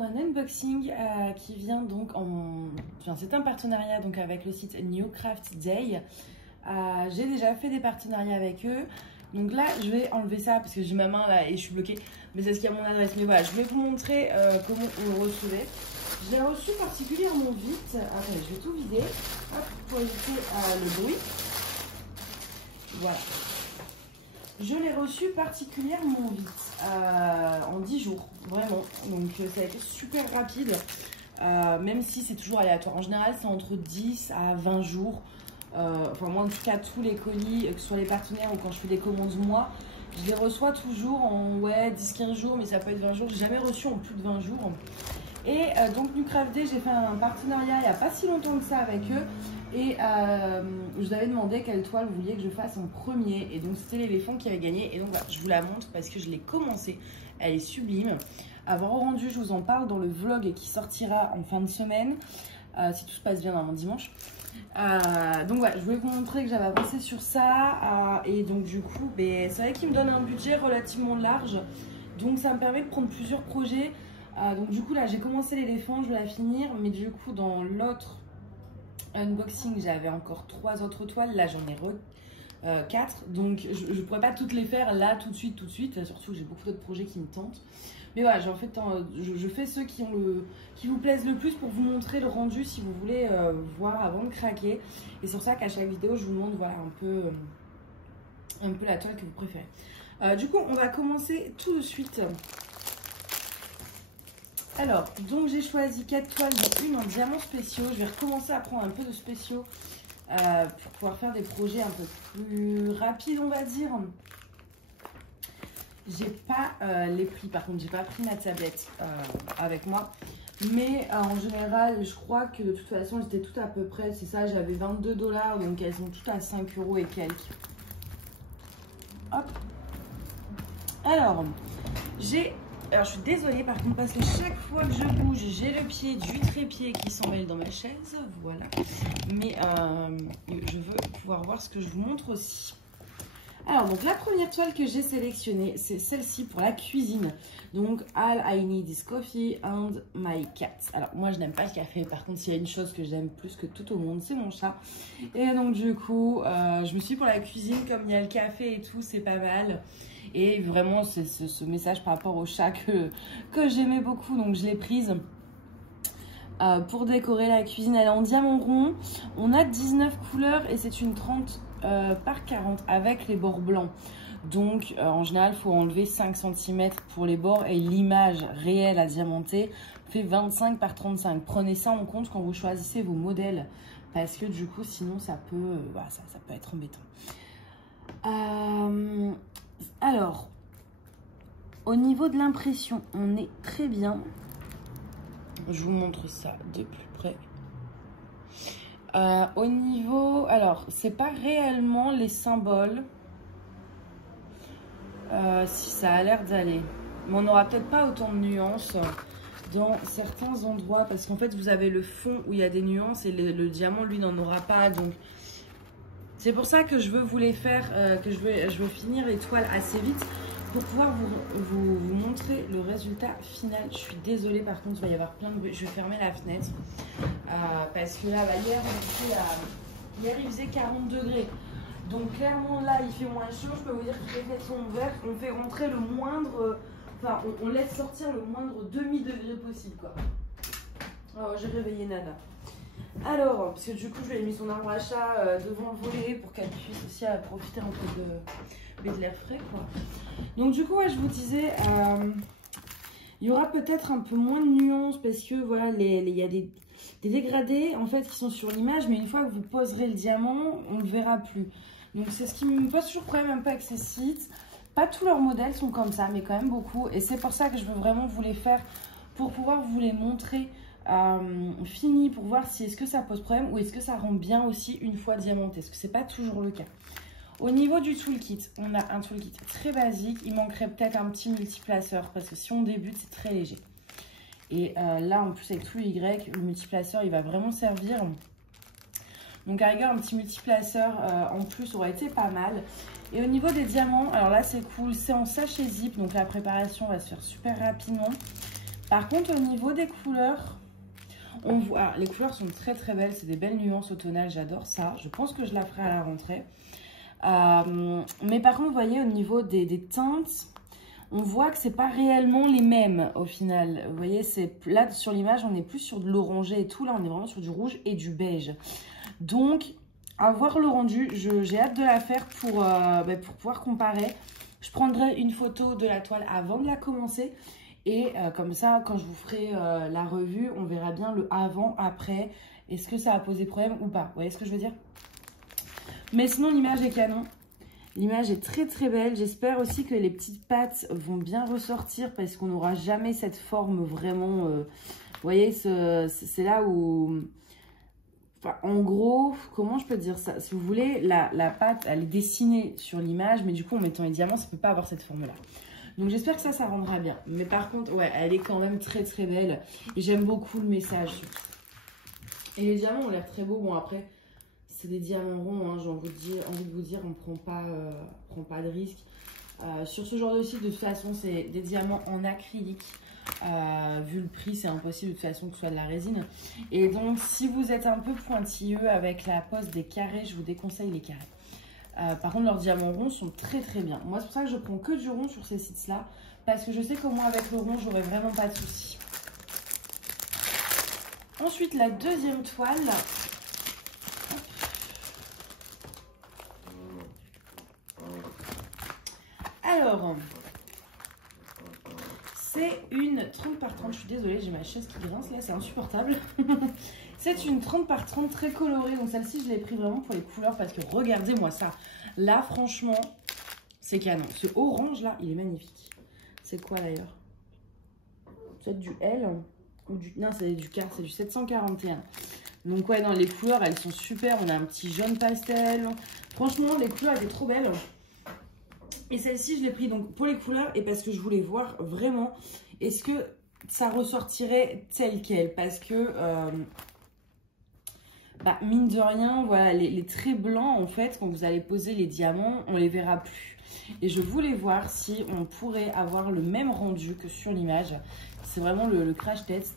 pour un unboxing qui vient donc Enfin, c'est un partenariat donc avec le site New Craft Day. J'ai déjà fait des partenariats avec eux. Donc là, je vais enlever ça parce que j'ai ma main là et je suis bloquée. Mais c'est ce qu'il y a mon adresse. Mais voilà, je vais vous montrer comment vous le recevez. Je l'ai reçu particulièrement vite. Attendez, je vais tout vider. Hop, pour éviter le bruit. Voilà. Je l'ai reçu particulièrement vite, en 10 jours, vraiment. Donc ça a été super rapide, même si c'est toujours aléatoire. En général, c'est entre 10 à 20 jours. Enfin, moi, en tout cas, tous les colis, que ce soit les partenaires ou quand je fais des commandes moi, je les reçois toujours en 10-15 jours, mais ça peut être 20 jours. J'ai jamais reçu en plus de 20 jours. Et donc, New Craft Day, j'ai fait un partenariat il n'y a pas si longtemps que ça avec eux. Et je vous avais demandé quelle toile vous vouliez que je fasse en premier. Et donc, c'était l'éléphant qui avait gagné. Et donc, voilà, je vous la montre parce que je l'ai commencé. Elle est sublime. Avant rendu, je vous en parle dans le vlog qui sortira en fin de semaine. Si tout se passe bien avant dimanche. Donc voilà, je voulais vous montrer que j'avais avancé sur ça. Et donc, du coup, c'est vrai qu'il me donne un budget relativement large. Donc, ça me permet de prendre plusieurs projets. Donc, du coup, là, j'ai commencé l'éléphant. Je vais la finir. Mais du coup, dans l'autre unboxing, j'avais encore 3 autres toiles. Là, j'en ai 4. Donc, je ne pourrais pas toutes les faire là tout de suite. Surtout, j'ai beaucoup d'autres projets qui me tentent. Mais voilà, en fait, je fais ceux qui vous plaisent le plus pour vous montrer le rendu si vous voulez voir avant de craquer. Et c'est pour ça qu'à chaque vidéo, je vous montre voilà, un peu la toile que vous préférez. Du coup, on va commencer tout de suite. Alors, donc j'ai choisi 4 toiles, dont une en diamants spéciaux. Je vais recommencer à prendre un peu de spéciaux pour pouvoir faire des projets un peu plus rapides, on va dire. J'ai pas les prix, par contre, j'ai pas pris ma tablette avec moi. Mais en général, je crois que de toute façon, j'étais toutes à peu près, c'est ça, j'avais 22 $, donc elles sont toutes à 5 € et quelques. Hop. Alors, alors je suis désolée par contre parce que chaque fois que je bouge, j'ai le pied du trépied qui s'emmêle dans ma chaise, voilà. Mais je veux pouvoir voir ce que je vous montre aussi. Alors donc la première toile que j'ai sélectionnée, c'est celle-ci pour la cuisine. Donc All I Need Is Coffee and My Cat. Alors moi je n'aime pas le café, par contre s'il y a une chose que j'aime plus que tout au monde, c'est mon chat. Et donc du coup, je me suis dit pour la cuisine, comme il y a le café et tout, c'est pas mal. Et vraiment c'est ce message par rapport au chat que j'aimais beaucoup, donc je l'ai prise. Pour décorer la cuisine, elle est en diamant rond. On a 19 couleurs et c'est une 30 par 40 avec les bords blancs. Donc en général, il faut enlever 5 cm pour les bords et l'image réelle à diamanter fait 25 par 35. Prenez ça en compte quand vous choisissez vos modèles parce que du coup, sinon ça peut, ça peut être embêtant. Alors, au niveau de l'impression, on est très bien. Je vous montre ça de plus près. Au niveau... Alors, c'est pas réellement les symboles. Si ça a l'air d'aller. Mais on n'aura peut-être pas autant de nuances dans certains endroits. Parce qu'en fait, vous avez le fond où il y a des nuances. Et le diamant, lui, n'en aura pas. Donc, c'est pour ça que je veux vous les faire. Que je veux finir les toiles assez vite. Pour pouvoir vous montrer le résultat final. Je suis désolée, par contre, il va y avoir plein de bruit. Je vais fermer la fenêtre. Parce que là, hier, il faisait 40 degrés. Donc, clairement, là, il fait moins chaud. Je peux vous dire que les fenêtres sont ouvertes. On fait rentrer le moindre... Enfin, on laisse sortir le moindre demi-degré possible, quoi. Oh, j'ai réveillé Nana. Alors, parce que du coup, je lui ai mis son arbre à chat devant le volet pour qu'elle puisse aussi profiter un peu de l'air frais, quoi. Donc du coup, je vous disais, il y aura peut-être un peu moins de nuances parce que voilà, il y a des dégradés en fait qui sont sur l'image, mais une fois que vous poserez le diamant, on ne le verra plus. Donc c'est ce qui me pose toujours problème un peu avec ces sites. Pas tous leurs modèles sont comme ça, mais quand même beaucoup. Et c'est pour ça que je veux vraiment vous les faire pour pouvoir vous les montrer finis, pour voir si est-ce que ça pose problème ou est-ce que ça rend bien aussi une fois diamanté. Parce que c'est pas toujours le cas. Au niveau du toolkit, on a un toolkit très basique. Il manquerait peut-être un petit multiplaceur parce que si on débute, c'est très léger. Et là, en plus, avec tout Y, le multiplaceur, il va vraiment servir. Donc, à rigueur, un petit multiplaceur en plus aurait été pas mal. Et au niveau des diamants, alors là, c'est cool. C'est en sachet zip. Donc, la préparation va se faire super rapidement. Par contre, au niveau des couleurs, on voit, les couleurs sont très très belles. C'est des belles nuances automnales, j'adore ça. Je pense que je la ferai à la rentrée. Mais par contre, vous voyez, au niveau des teintes, on voit que c'est pas réellement les mêmes au final. Vous voyez, là sur l'image, on est plus sur de l'orangé et tout. Là, on est vraiment sur du rouge et du beige. Donc, à voir le rendu, j'ai hâte de la faire pour pouvoir comparer. Je prendrai une photo de la toile avant de la commencer. Et comme ça, quand je vous ferai la revue, on verra bien le avant, après. Est-ce que ça a posé problème ou pas? Vous voyez ce que je veux dire? Mais sinon, l'image est canon. L'image est très très belle. J'espère aussi que les petites pattes vont bien ressortir parce qu'on n'aura jamais cette forme vraiment... vous voyez, c'est là où... Enfin, en gros, comment je peux dire ça? Si vous voulez, la patte, elle est dessinée sur l'image, mais du coup, en mettant les diamants, ça ne peut pas avoir cette forme-là. Donc, j'espère que ça rendra bien. Mais par contre, ouais, elle est quand même très très belle. Et j'aime beaucoup le message. Et les diamants ont l'air très beaux. Bon, après... C'est des diamants ronds, hein, j'ai envie de vous dire, on ne prend pas de risque. Sur ce genre de site, de toute façon, c'est des diamants en acrylique. Vu le prix, c'est impossible de toute façon que ce soit de la résine. Et donc, si vous êtes un peu pointilleux avec la pose des carrés, je vous déconseille les carrés. Par contre, leurs diamants ronds sont très très bien. Moi, c'est pour ça que je prends que du rond sur ces sites-là. Parce que je sais que moi, avec le rond, j'aurai vraiment pas de soucis. Ensuite, la deuxième toile... Alors, c'est une 30 par 30, je suis désolée, j'ai ma chaise qui grince là, c'est insupportable. C'est une 30 par 30 très colorée, donc celle-ci je l'ai pris vraiment pour les couleurs parce que regardez-moi ça. Là franchement, c'est canon. Ce orange là, il est magnifique. C'est quoi d'ailleurs? C'est du L ou du... Non, c'est du K, c'est du 741. Donc ouais, non, les couleurs elles sont super, on a un petit jaune pastel. Franchement, les couleurs étaient trop belles. Et celle-ci, je l'ai pris donc pour les couleurs et parce que je voulais voir vraiment est-ce que ça ressortirait tel quel. Parce que, mine de rien, voilà, les traits blancs, en fait, quand vous allez poser les diamants, on les verra plus. Et je voulais voir si on pourrait avoir le même rendu que sur l'image. C'est vraiment le crash test.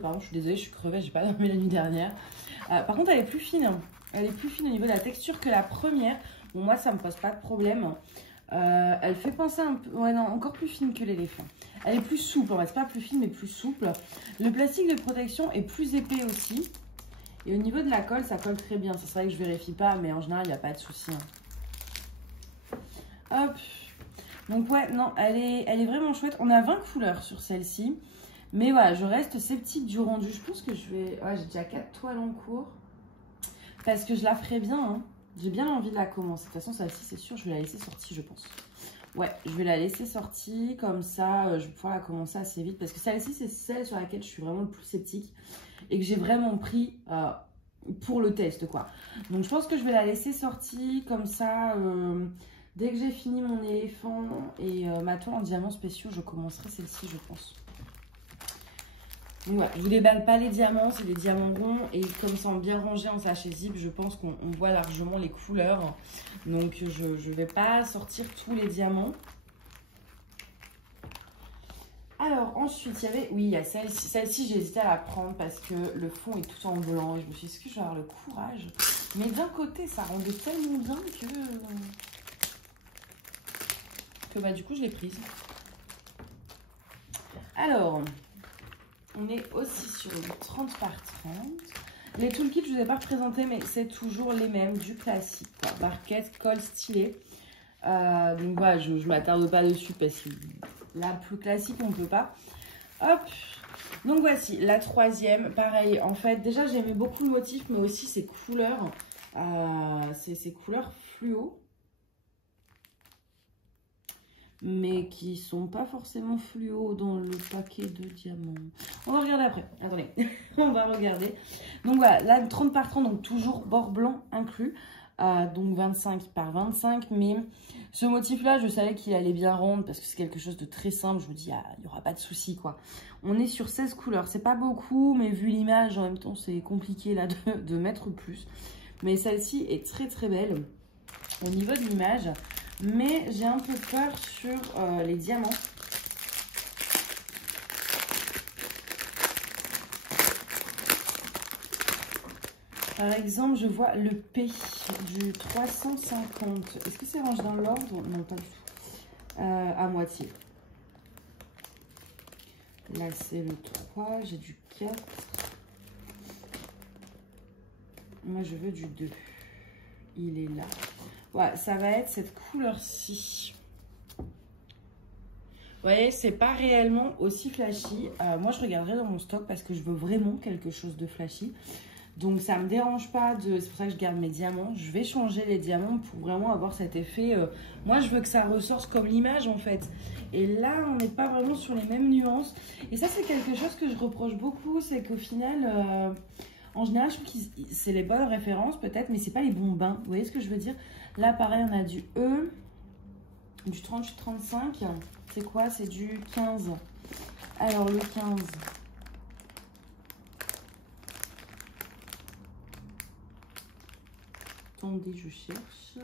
Pardon, je suis désolée, je suis crevée, j'ai pas dormi la nuit dernière. Par contre, elle est plus fine. Elle est plus fine au niveau de la texture que la première. Bon, moi, ça me pose pas de problème. Elle fait penser un peu... Ouais, non, encore plus fine que l'éléphant. Elle est plus souple, en fait. C'est pas plus fine, mais plus souple. Le plastique de protection est plus épais aussi. Et au niveau de la colle, ça colle très bien. C'est vrai que je vérifie pas, mais en général, il n'y a pas de souci. Hop. Donc, ouais, non, elle est vraiment chouette. On a 20 couleurs sur celle-ci. Mais voilà, je reste sceptique du rendu. Je pense que je vais... Ouais, j'ai déjà 4 toiles en cours. Parce que je la ferai bien, hein. J'ai bien envie de la commencer. De toute façon, celle-ci, c'est sûr, je vais la laisser sortie, je pense. Ouais, je vais la laisser sortie. Comme ça, je vais pouvoir la commencer assez vite. Parce que celle-ci, c'est celle sur laquelle je suis vraiment le plus sceptique. Et que j'ai vraiment pris pour le test, quoi. Donc, je pense que je vais la laisser sortie. Comme ça, dès que j'ai fini mon éléphant et ma toile en diamants spéciaux, je commencerai celle-ci, je pense. Donc voilà, je vous déballe pas les diamants, c'est des diamants ronds et comme ça bien rangés en sachet zip, je pense qu'on voit largement les couleurs. Donc je ne vais pas sortir tous les diamants. Alors ensuite, il y avait, oui, il y a celle-ci. Celle-ci, j'ai hésité à la prendre parce que le fond est tout en blanc. Et je me suis dit, est-ce que je vais avoir le courage? Mais d'un côté, ça rendait tellement bien que du coup, je l'ai prise. Alors... On est aussi sur le 30 par 30. Les toolkits, je ne vous ai pas représenté, mais c'est toujours les mêmes, du classique. Barquette, colle, stylet. Donc voilà, je ne m'attarde pas dessus parce que la plus classique, on ne peut pas. Hop. Donc voici la troisième. Pareil, en fait, déjà, j'aimais beaucoup le motif, mais aussi ses couleurs. Ces couleurs fluo. Mais qui sont pas forcément fluo dans le paquet de diamants. On va regarder après. Attendez, on va regarder. Donc voilà, là 30 par 30, donc toujours bord blanc inclus. Donc 25 par 25. Mais ce motif-là, je savais qu'il allait bien rendre parce que c'est quelque chose de très simple. Je vous dis, il n'y aura pas de souci, quoi. On est sur 16 couleurs. C'est pas beaucoup, mais vu l'image, en même temps, c'est compliqué là de mettre plus. Mais celle-ci est très très belle au niveau de l'image. Mais j'ai un peu peur sur les diamants. Par exemple, je vois le P du 350. Est-ce que c'est rangé dans l'ordre? Non, pas du tout. À moitié. Là, c'est le 3. J'ai du 4. Moi, je veux du 2. Il est là. Ouais, ça va être cette couleur-ci. Vous voyez, c'est pas réellement aussi flashy. Moi, je regarderai dans mon stock parce que je veux vraiment quelque chose de flashy. Donc, ça me dérange pas de... C'est pour ça que je garde mes diamants. Je vais changer les diamants pour vraiment avoir cet effet... Moi, je veux que ça ressorte comme l'image, en fait. Et là, on n'est pas vraiment sur les mêmes nuances. Et ça, c'est quelque chose que je reproche beaucoup. C'est qu'au final... En général, je trouve que c'est les bonnes références, peut-être, mais c'est pas les bons bains. Vous voyez ce que je veux dire? Là, pareil, on a du E, du 38-35. C'est quoi? C'est du 15. Alors, le 15. Attendez, je cherche.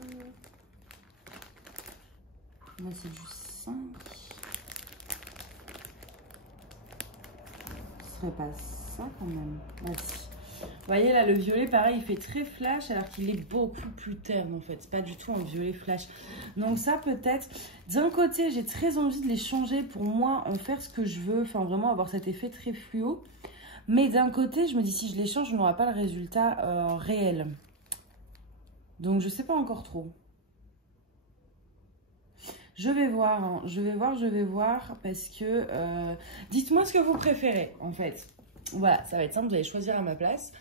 Là, c'est du 5. Ce serait pas ça, quand même. Là, si. Vous voyez là, le violet, pareil, il fait très flash alors qu'il est beaucoup plus terne en fait. C'est pas du tout un violet flash. Donc ça peut-être, d'un côté, j'ai très envie de les changer pour moi, en faire ce que je veux. Enfin, vraiment avoir cet effet très fluo. Mais d'un côté, je me dis, si je les change, je n'aurai pas le résultat réel. Donc je sais pas encore trop. Je vais voir, hein. Je vais voir parce que... dites-moi ce que vous préférez en fait. Voilà, ça va être simple, vous allez choisir à ma place.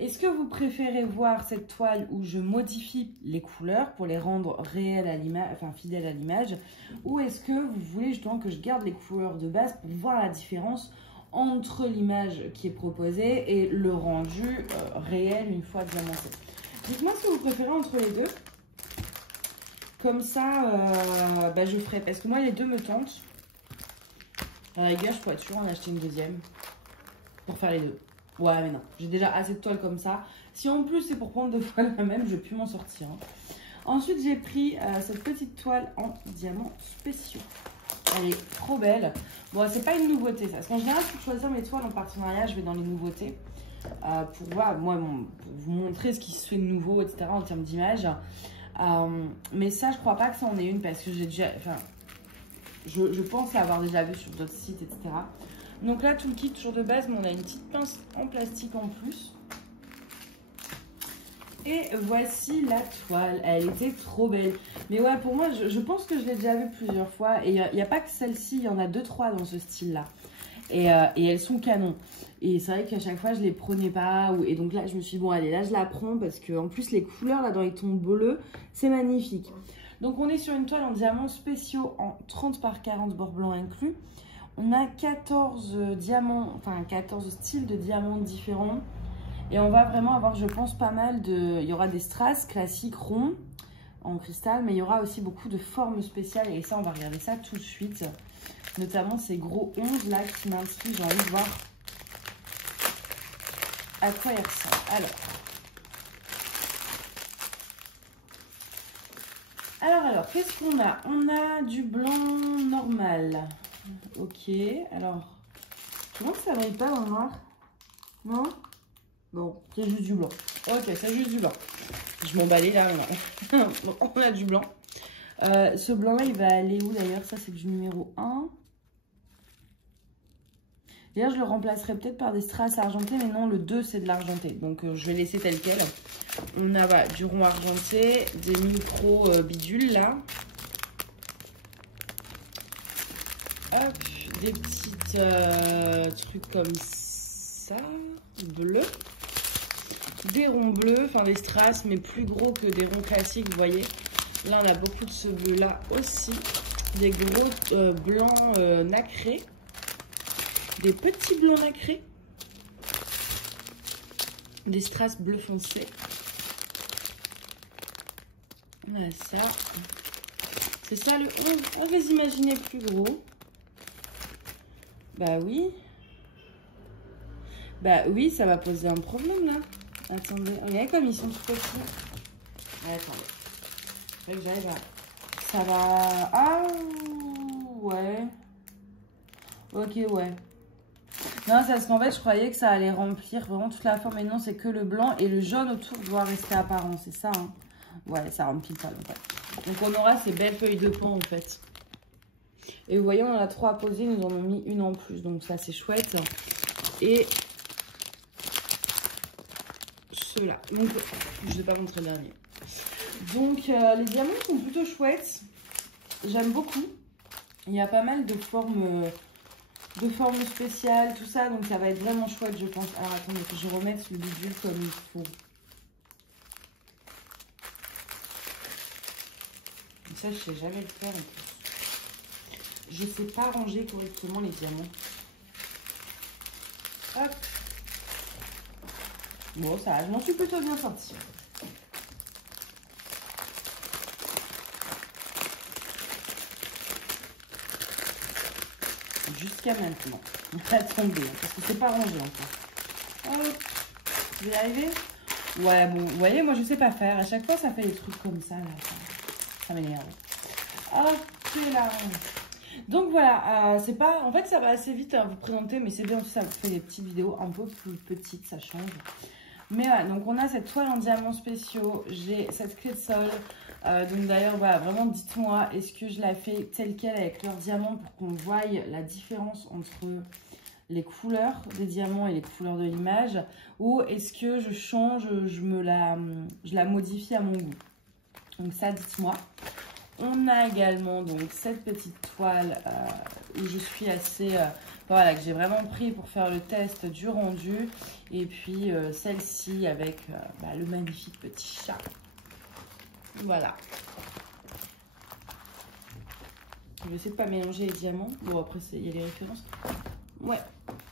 Est-ce que vous préférez voir cette toile où je modifie les couleurs pour les rendre réelles à l'image, enfin fidèles à l'image, ou est-ce que vous voulez justement que je garde les couleurs de base pour voir la différence entre l'image qui est proposée et le rendu réel une fois diamanté? Dites-moi ce que vous préférez entre les deux. Comme ça, je ferai, parce que moi les deux me tentent. À la rigueur, je pourrais toujours en acheter une deuxième. Pour faire les deux. Ouais, mais non. J'ai déjà assez de toiles comme ça. Si en plus c'est pour prendre deux fois la même, je vais plus m'en sortir. Hein. Ensuite, j'ai pris cette petite toile en diamants spéciaux. Elle est trop belle. Bon, c'est pas une nouveauté ça. Parce qu'en général, pour choisir mes toiles en partenariat, je vais dans les nouveautés. Pour voir, moi, pour vous montrer ce qui se fait de nouveau, etc. en termes d'image. Mais ça, je crois pas que ça en est une parce que j'ai déjà... Enfin, je pense l'avoir déjà vu sur d'autres sites, etc. Donc là, tout le kit, toujours de base, mais on a une petite pince en plastique en plus. Et voici la toile. Elle était trop belle. Mais ouais, pour moi, je pense que je l'ai déjà vue plusieurs fois. Et il n'y a pas que celle-ci, il y en a 2-3 dans ce style-là. Et elles sont canon. Et c'est vrai qu'à chaque fois, je les prenais pas. Et donc là, je me suis dit, bon, allez, là, je la prends. Parce qu'en plus, les couleurs, là, dans les tons bleus, c'est magnifique. Donc, on est sur une toile en diamants spéciaux en 30 par 40 bord blanc inclus. On a 14 diamants, enfin 14 styles de diamants différents. Et on va vraiment avoir, je pense, pas mal de... Il y aura des strass classiques ronds en cristal, mais il y aura aussi beaucoup de formes spéciales. Et ça, on va regarder ça tout de suite. Notamment ces gros 11 là qui m'intriguent. J'ai envie de voir à quoi ils ressemblent. Alors, qu'est-ce qu'on a? On a du blanc normal. Ok, alors, je vois que ça brille pas dans le noir. Non? Bon, c'est juste du blanc. Ok, c'est juste du blanc. Je m'emballais là, on a du blanc. Ce blanc-là, il va aller où d'ailleurs? Ça, c'est du numéro 1. D'ailleurs, je le remplacerai peut-être par des strass argentés, mais non, le 2, c'est de l'argenté. Donc, je vais laisser tel quel. On a du rond argenté, des micro bidules là. Hop, des petites trucs comme ça, bleus. Des ronds bleus, enfin des strass, mais plus gros que des ronds classiques, vous voyez. Là, on a beaucoup de ce bleu-là aussi. Des gros blancs nacrés. Des petits blancs nacrés. Des strass bleu foncé. Voilà ça. C'est ça le 11. On va imaginer plus gros. Bah oui. Bah oui, ça va poser un problème là. Attendez, regardez comme ils sont tout petits. Attendez. Faut que j'arrive à... Ça va... Ah ouais. Ok, ouais. Non, c'est parce qu'en fait, je croyais que ça allait remplir vraiment toute la forme. Mais non, c'est que le blanc et le jaune autour doit rester apparent. C'est ça, hein. Ouais, ça remplit pas. Donc, on aura ces belles feuilles de pan, en fait. Et vous voyez, on en a 3 à poser. Ils nous en ont mis une en plus. Donc, ça, c'est chouette. Et ceux-là. Donc, je ne vais pas montrer le dernier. Donc, les diamants sont plutôt chouettes. J'aime beaucoup. Il y a pas mal de formes spéciales, tout ça. Donc, ça va être vraiment chouette, je pense. Alors, attendez que je remette le bidule comme il faut. Ça, je sais jamais le faire en plus. Je sais pas ranger correctement les diamants. Hop. Bon, ça va, je m'en suis plutôt bien sortie. Jusqu'à maintenant. Attendez, parce que c'est pas rangé encore. Hop. Vous y arrivez? Ouais, bon, vous voyez, moi je sais pas faire. À chaque fois, ça fait des trucs comme ça, là. Ça m'énerve. Hop là. Donc voilà, c'est pas... En fait, ça va assez vite à vous présenter, mais c'est bien aussi, ça vous fait des petites vidéos un peu plus petites, ça change. Mais voilà, donc on a cette toile en diamants spéciaux, j'ai cette clé de sol. Donc d'ailleurs, voilà, vraiment dites-moi, est-ce que je la fais telle quelle avec leurs diamants pour qu'on voie la différence entre les couleurs des diamants et les couleurs de l'image, ou est-ce que je change, je la modifie à mon goût. Donc ça, dites-moi. On a également donc cette petite toile où je suis assez... voilà, que j'ai vraiment pris pour faire le test du rendu. Et puis celle-ci avec le magnifique petit chat. Voilà. Je vais essayer de ne pas mélanger les diamants. Bon, après, il y a les références. Ouais.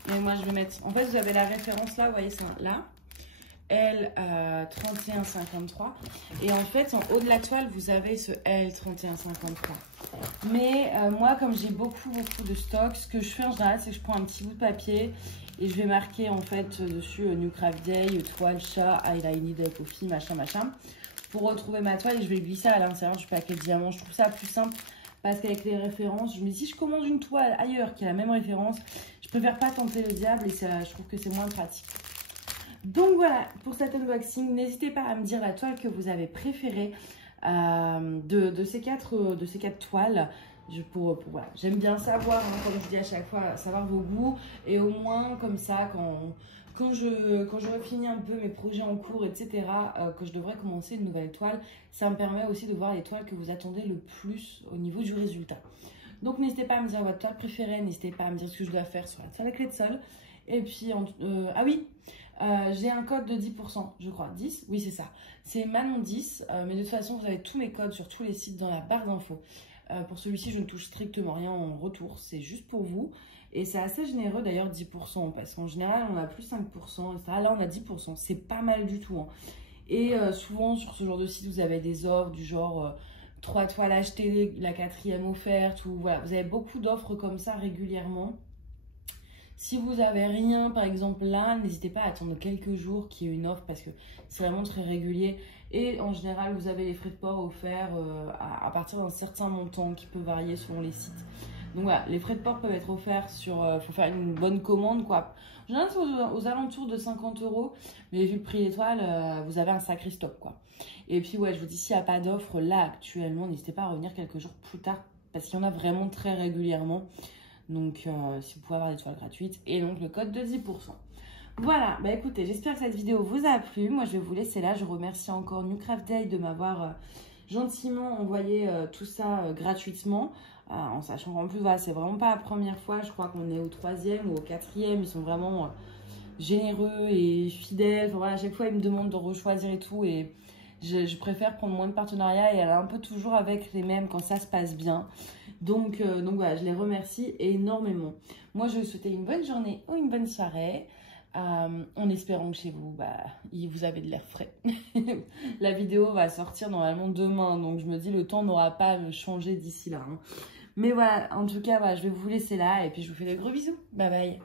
Mais moi, je vais mettre... En fait, vous avez la référence là, vous voyez, c'est là. L3153. Et en fait, en haut de la toile, vous avez ce L3153. Mais moi, comme j'ai beaucoup de stock, ce que je fais en général, c'est que je prends un petit bout de papier et je vais marquer en fait dessus New Craft Day, toile, chat, eyeliner, coffee, machin. Pour retrouver ma toile, et je vais glisser à l'intérieur du paquet de diamants. Je trouve ça plus simple parce qu'avec les références, je me dis si je commande une toile ailleurs qui a la même référence, je préfère pas tenter le diable et ça, je trouve que c'est moins pratique. Donc voilà, pour cet unboxing, n'hésitez pas à me dire la toile que vous avez préférée de ces quatre toiles. Voilà. J'aime bien savoir, hein, comme je dis à chaque fois, savoir vos goûts. Et au moins, comme ça, quand j'aurai fini un peu mes projets en cours, etc., que je devrais commencer une nouvelle toile, ça me permet aussi de voir les toiles que vous attendez le plus au niveau du résultat. Donc n'hésitez pas à me dire votre toile préférée, n'hésitez pas à me dire ce que je dois faire sur la toile à clé de sol. Et puis, ah oui, j'ai un code de 10%, je crois. 10? Oui, c'est ça. C'est Manon10. Mais de toute façon, vous avez tous mes codes sur tous les sites dans la barre d'infos. Pour celui-ci, je ne touche strictement rien en retour. C'est juste pour vous. Et c'est assez généreux d'ailleurs, 10%. Parce qu'en général, on a plus 5%, etc. Là, on a 10%. C'est pas mal du tout, hein. Et souvent, sur ce genre de site, vous avez des offres du genre 3 toiles achetées, la 4e offerte. Ou, voilà, vous avez beaucoup d'offres comme ça régulièrement. Si vous n'avez rien, par exemple là, n'hésitez pas à attendre quelques jours qu'il y ait une offre parce que c'est vraiment très régulier. Et en général, vous avez les frais de port offerts à partir d'un certain montant qui peut varier selon les sites. Donc voilà, les frais de port peuvent être offerts sur... faut faire une bonne commande, quoi. En général, c'est aux alentours de 50 €. Mais vu le prix des toiles, vous avez un sacré stock, quoi. Et puis ouais, je vous dis, s'il n'y a pas d'offre là actuellement, n'hésitez pas à revenir quelques jours plus tard parce qu'il y en a vraiment très régulièrement. Donc, si vous pouvez avoir des toiles gratuites et donc le code de 10%. Voilà, bah écoutez, j'espère que cette vidéo vous a plu. Moi, je vais vous laisser là. Je remercie encore New Craft Day de m'avoir gentiment envoyé tout ça gratuitement. En sachant qu'en plus, voilà, c'est vraiment pas la première fois. Je crois qu'on est au 3e ou au 4e. Ils sont vraiment généreux et fidèles. Enfin, voilà, à chaque fois, ils me demandent de rechoisir et tout. Et je préfère prendre moins de partenariats et aller un peu toujours avec les mêmes quand ça se passe bien. Donc voilà, je les remercie énormément. Moi, je vais vous souhaiter une bonne journée ou une bonne soirée. En espérant que chez vous, vous avez de l'air frais. La vidéo va sortir normalement demain. Donc je me dis, le temps n'aura pas changé d'ici là, hein. Mais voilà, en tout cas, voilà, je vais vous laisser là. Et puis je vous fais de gros bisous. Bye bye.